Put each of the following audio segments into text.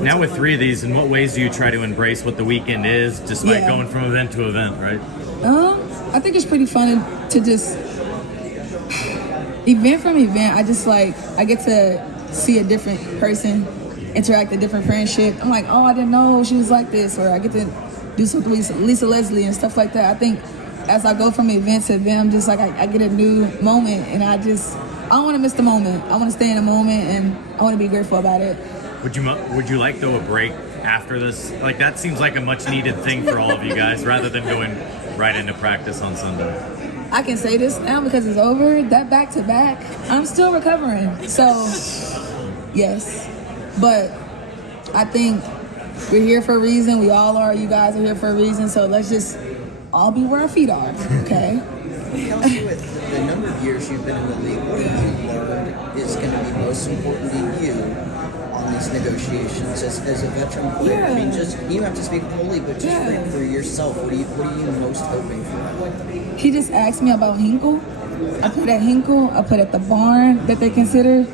Now with 3 of these, in what ways do you try to embrace what the weekend is, despite going from event to event, right? I think it's pretty fun to just event from event. I get to see a different person, interact a different friendship. I'm like, oh, I didn't know she was like this, or I get to do something with Lisa Leslie and stuff like that. I think as I go from event to event, I'm just like I get a new moment, and I don't want to miss the moment. I want to stay in the moment, and I want to be grateful about it. Would you like though a break after this? Like that seems like a much needed thing for all of you guys, rather than going right into practice on Sunday. I can say this now because it's over. That back to back, I'm still recovering. So yes, but I think we're here for a reason. We all are. You guys are here for a reason. So let's just all be where our feet are. Okay. Kelsey, with the number of years you've been in the league, what have you learned is going to be most important to you on these negotiations as a veteran player? I mean, just you don't have to speak fully, but just for yourself, what are you most hoping for? He just asked me about Hinkle. I put at Hinkle. I put at the barn that they consider.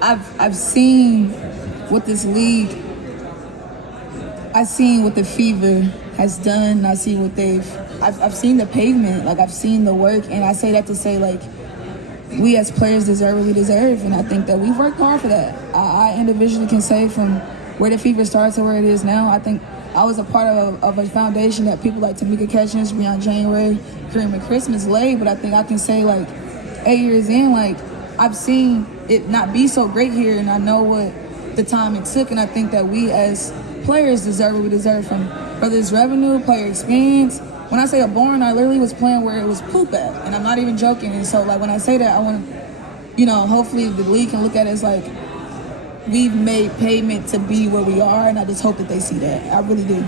I've seen what this league. I've seen what the Fever has done. I see what I've seen the pavement. Like I've seen the work, and I say that to say like we as players deserve what we deserve, and I think that we've worked hard for that. I individually can say from where the Fever started to where it is now, I think I was a part of a foundation that people like Tamika Catchings, Beyond January, Kareem Christmas laid, but I think I can say like 8 years in, like I've seen it not be so great here, and I know what the time it took, and I think that we as players deserve what we deserve from whether it's revenue, player experience. When I say a barn, I literally was playing where it was poop at, and I'm not even joking. And so like when I say that, I want to, hopefully the league can look at it as like we've made payment to be where we are, and I just hope that they see that. I really do.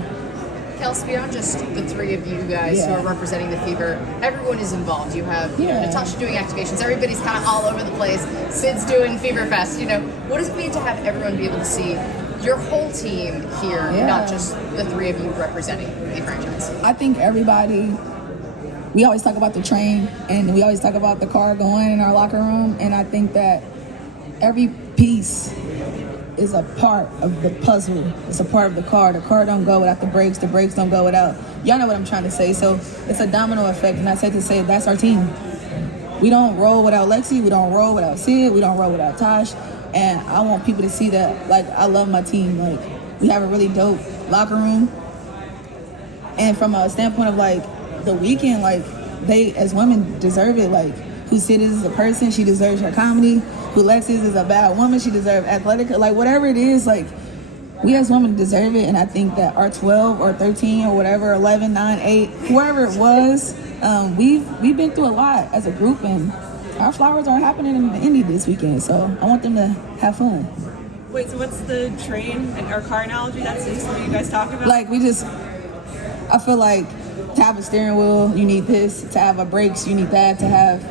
Kelsey, beyond just the 3 of you guys who are representing the Fever, everyone is involved. You have Natasha doing activations. Everybody's kind of all over the place. Sid's doing FeverFest. What does it mean to have everyone be able to see your whole team here, not just the 3 of you representing the franchise? I think everybody, we always talk about the train, and we always talk about the car going in our locker room, and I think that every piece is a part of the puzzle. It's a part of the car. The car don't go without the brakes don't go without, y'all know what I'm trying to say. So it's a domino effect, and I said to say that's our team. We don't roll without Lexi, we don't roll without Sid, we don't roll without Tosh, and I want people to see that, like, I love my team. Like, we have a really dope locker room, and from a standpoint of like the weekend, like they as women deserve it. Like who Sid is as a person, she deserves her comedy. Who Lex is a bad woman, she deserves athletic. Like whatever it is, like we as women deserve it. And I think that our 12 or 13 or whatever, 11, 9, 8, whoever it was, we've been through a lot as a group, and our flowers aren't happening in Indy this weekend. So I want them to have fun. Wait, so what's the train or car analogy? That's something you guys talk about? Like I feel like to have a steering wheel, you need this. To have a brakes, you need that. To have,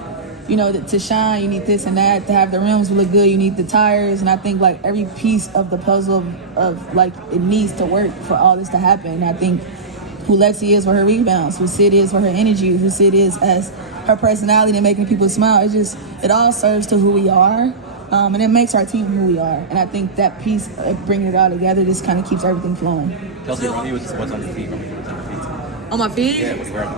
to shine, you need this and that. To have the rims look good, you need the tires. And I think like every piece of the puzzle of like it needs to work for all this to happen. And I think who Lexi is for her rebounds, who Sid is for her energy, who Sid is as her personality and making people smile. It all serves to who we are. And it makes our team who we are. And I think that piece of bringing it all together just kind of keeps everything flowing. Kelsey, what's on your feet? On my feet? Yeah, what's wearing?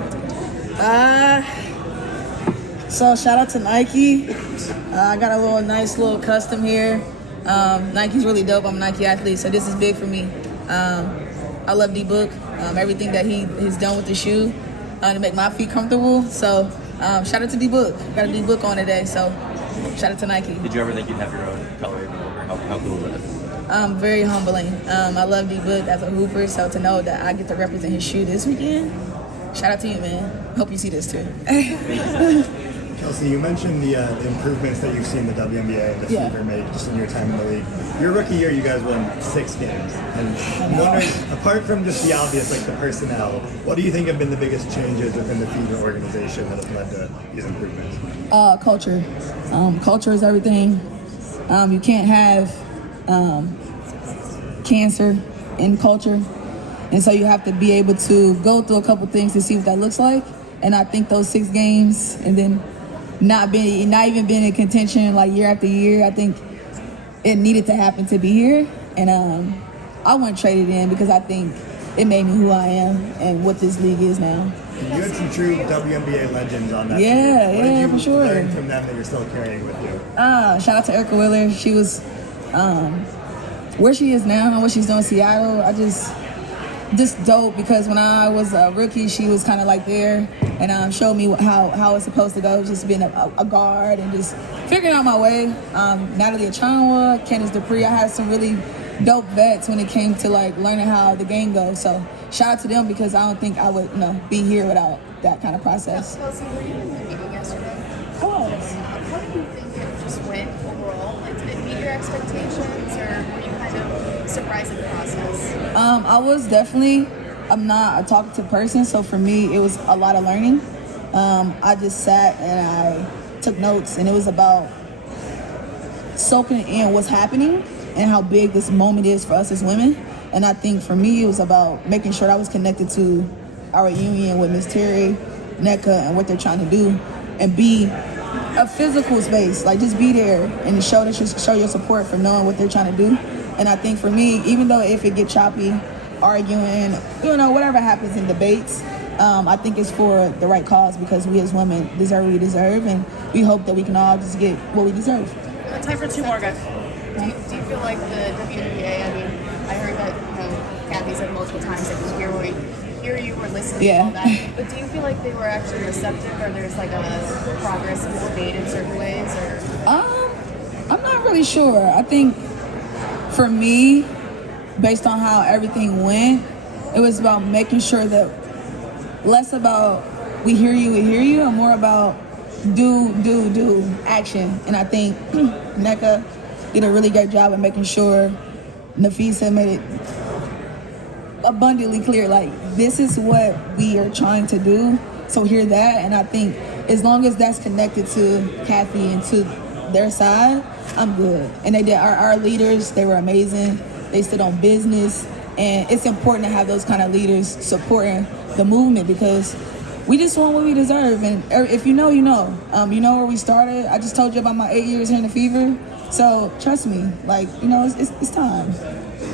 So shout out to Nike. I got a nice little custom here. Nike's really dope. I'm a Nike athlete, so this is big for me. I love D-Book. Everything that he's done with the shoe to make my feet comfortable. So shout out to D-Book. Got a D-Book on today, so shout out to Nike. Did you ever think you'd have your own color? How cool was it? Very humbling. I love D-Book as a hooper, so to know that I get to represent his shoe this weekend, shout out to you, man. Hope you see this too. Kelsey, you mentioned the improvements that you've seen the WNBA and the Fever make just in your time in the league. Your rookie year, you guys won 6 games. And I'm wondering, apart from just the obvious, like the personnel, what do you think have been the biggest changes within the Fever organization that have led to these improvements? Culture. Culture is everything. You can't have cancer in culture. And so you have to be able to go through a couple things to see what that looks like. And I think those 6 games and then not even being in contention like year after year, I think it needed to happen to be here. And I wouldn't trade it in because I think it made me who I am and what this league is now. You had some true WNBA legends on that team. Yeah, What did you for sure. learn from them that you're still carrying with you? Shout out to Erica Wheeler. She was where she is now and what she's doing in Seattle. Just dope because when I was a rookie, she was kind of like there and showed me how it's supposed to go, just being a guard and just figuring out my way. Natalie Achanwa, Candace Dupree, I had some really dope vets when it came to like learning how the game goes. So shout out to them because I don't think I would be here without that kind of process. Kelsey, were you in the meeting yesterday? I was. How do you think it just went overall? Like, did it meet your expectations, or were you kind of surprised at the process? I was definitely. I'm not a talkative person, so for me, it was a lot of learning. I just sat and I took notes, and it was about soaking in what's happening and how big this moment is for us as women. And I think for me, it was about making sure I was connected to our union with Ms. Terry, NECA, and what they're trying to do, and be a physical space, like just be there and show your support for knowing what they're trying to do. And I think for me, even though if it get choppy, arguing, whatever happens in debates, I think it's for the right cause because we as women deserve what we deserve, and we hope that we can all just get what we deserve. Time for 2 more, guys. Do you feel like the WNBA, I mean, I heard that Kathy said multiple times that we hear you or listen to all that, but do you feel like they were actually receptive, or there's like a progress in this debate in certain ways, or? I'm not really sure. I think for me, based on how everything went, it was about making sure that less about we hear you, and more about do action. And I think NECA did a really great job of making sure Nafisa made it abundantly clear, like, this is what we are trying to do, so hear that. And I think as long as that's connected to Kathy and to their side, I'm good. And they did. Our leaders, they were amazing. They stood on business, and it's important to have those kind of leaders supporting the movement because we just want what we deserve. And if you know, you know where we started. I just told you about my 8 years here in the Fever, so trust me, like, it's time.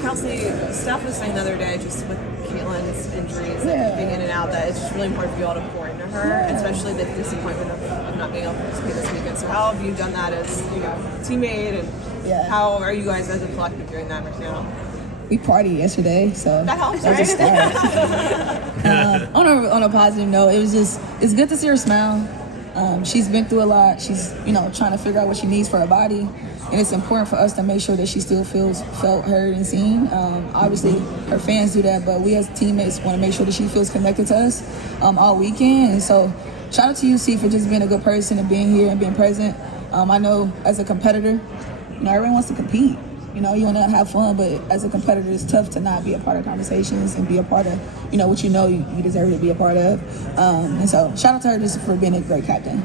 Kelsey, Steph was saying the other day, just with Caitlin's injuries and being in and out, that it's just really important for you all to pour into her, especially the disappointment of not being able to participate this weekend. So how have you done that as teammate, and how are you guys as a collective doing that right now? We partied yesterday, so that helps, right? On a positive note, it's good to see her smile. She's been through a lot. She's trying to figure out what she needs for her body, and it's important for us to make sure that she still feels felt, heard, and seen. Obviously, her fans do that, but we as teammates want to make sure that she feels connected to us all weekend. And so, shout out to you, C, for just being a good person and being here and being present. I know as a competitor, everyone wants to compete. You want to have fun, but as a competitor, it's tough to not be a part of conversations and be a part of, what you deserve to be a part of. And so, shout out to her just for being a great captain.